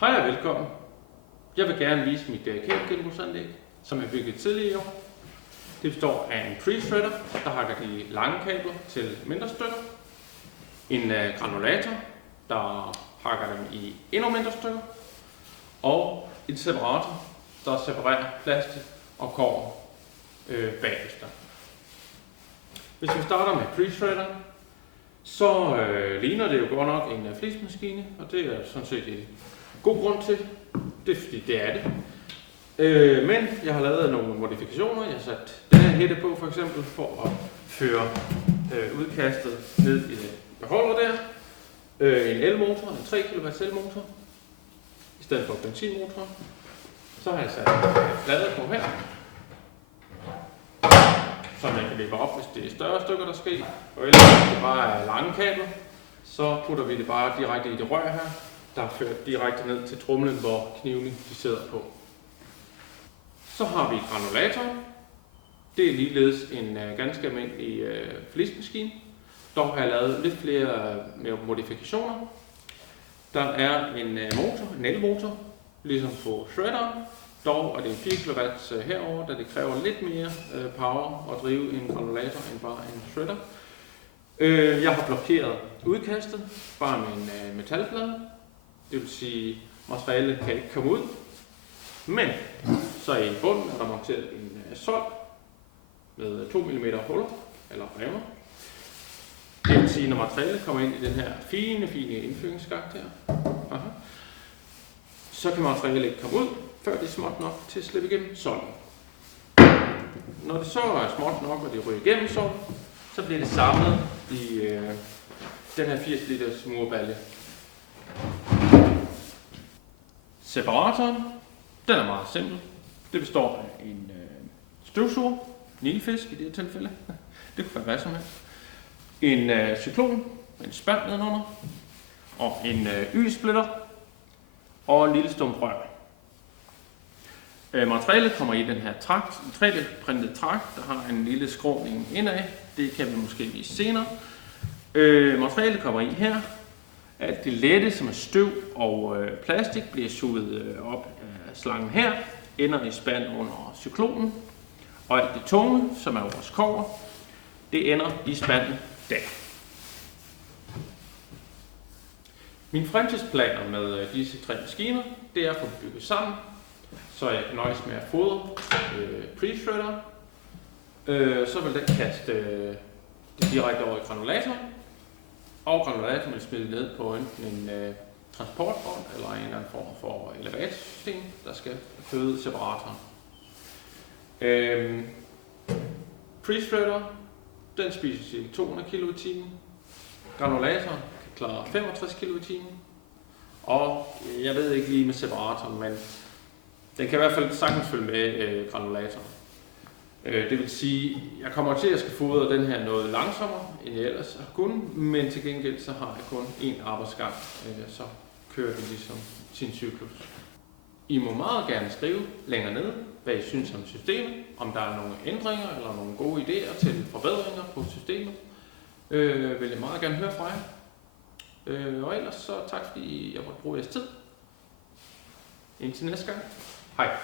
Hej og velkommen. Jeg vil gerne vise mit kabelgenbrugsanlæg, som jeg byggede tidligere i år. Det består af en pre-threader, der hakker de lange kabler til mindre stykker. En granulator, der hakker dem i endnu mindre stykker. Og en separator, der separerer plastik og kobber bagefter. Hvis vi starter med pre-threaderen, så ligner det jo godt nok en flisemaskine, og det er sådan set en god grund til. Det er fordi det er det. Men jeg har lavet nogle modifikationer. Jeg har sat den her hætte på for eksempel for at føre udkastet ned i den beholder der. En elmotor, en 3 kW elmotor, i stedet for benzinmotor. Så har jeg sat flader på her, så man kan vippe op, hvis det er større stykker, der skal. Og ellers hvis det bare er lange kabler, så putter vi det bare direkte i det rør her, der fører direkte ned til tromlen, hvor knivene de sidder på. Så har vi granulatoren. Det er ligeledes en ganske almindelig flismaskine. Dog har jeg lavet lidt flere modifikationer. Der er en motor, en elmotor, ligesom på shredderen. Dog er det en 4 kW herover, da det kræver lidt mere power at drive en granulator end bare en shredder. Jeg har blokeret udkastet bare med en metalplade. Det vil sige, materialet kan ikke komme ud. Men så i bunden er der monteret en sol med 2 mm huller, eller revner. Det vil sige, når materialet kommer ind i den her fine indføringsskakt her, så kan materialet ikke komme ud, før det er småt nok til at slippe igennem solen. Når det så er småt nok, og det ryger igennem solen, så bliver det samlet i den her 80 liters murbalje. Separatoren, den er meget simpel. Det består af en støvsuger, nilfisk i det her tilfælde, det kunne være hvad som helst. En cyklon, en spand nedenunder, og en Y-splitter, og en lille stump rør. Materialet kommer i den her trakt, en 3D-printet trakt, der har en lille skråning indad. Det kan vi måske vise senere. Materialet kommer i her. Alt det lette, som er støv og plastik, bliver suget op af slangen her, ender i spand under cyklonen. Og alt det tunge, som er vores kobber, det ender i spanden der. Mine fremtidsplaner med disse tre maskiner, det er at få dem bygget sammen, så jeg kan nøjes med at fodre pre-threader. Så vil den kaste det direkte over i granulatoren, og granulatoren vil smide ned på enten en transportvogn eller en eller anden form for elevatorsystem, der skal føde separatoren. Pre-threader, den spiser cirka 200 kg i timen. Granulatoren kan klare 65 kg i timen. Og jeg ved ikke lige med separatoren, men den kan i hvert fald sagtens følge med granulatoren. Det vil sige, jeg kommer til at skal fodre den her noget langsommere, end jeg ellers har kunnet, men til gengæld så har jeg kun én arbejdsgang, så kører det ligesom sin cyklus. I må meget gerne skrive længere nede, hvad I synes om systemet, om der er nogle ændringer eller nogle gode idéer til forbedringer på systemet. Vil jeg meget gerne høre fra jer. Og ellers så tak fordi jeg måtte bruge jeres tid. Indtil næste gang. Hej.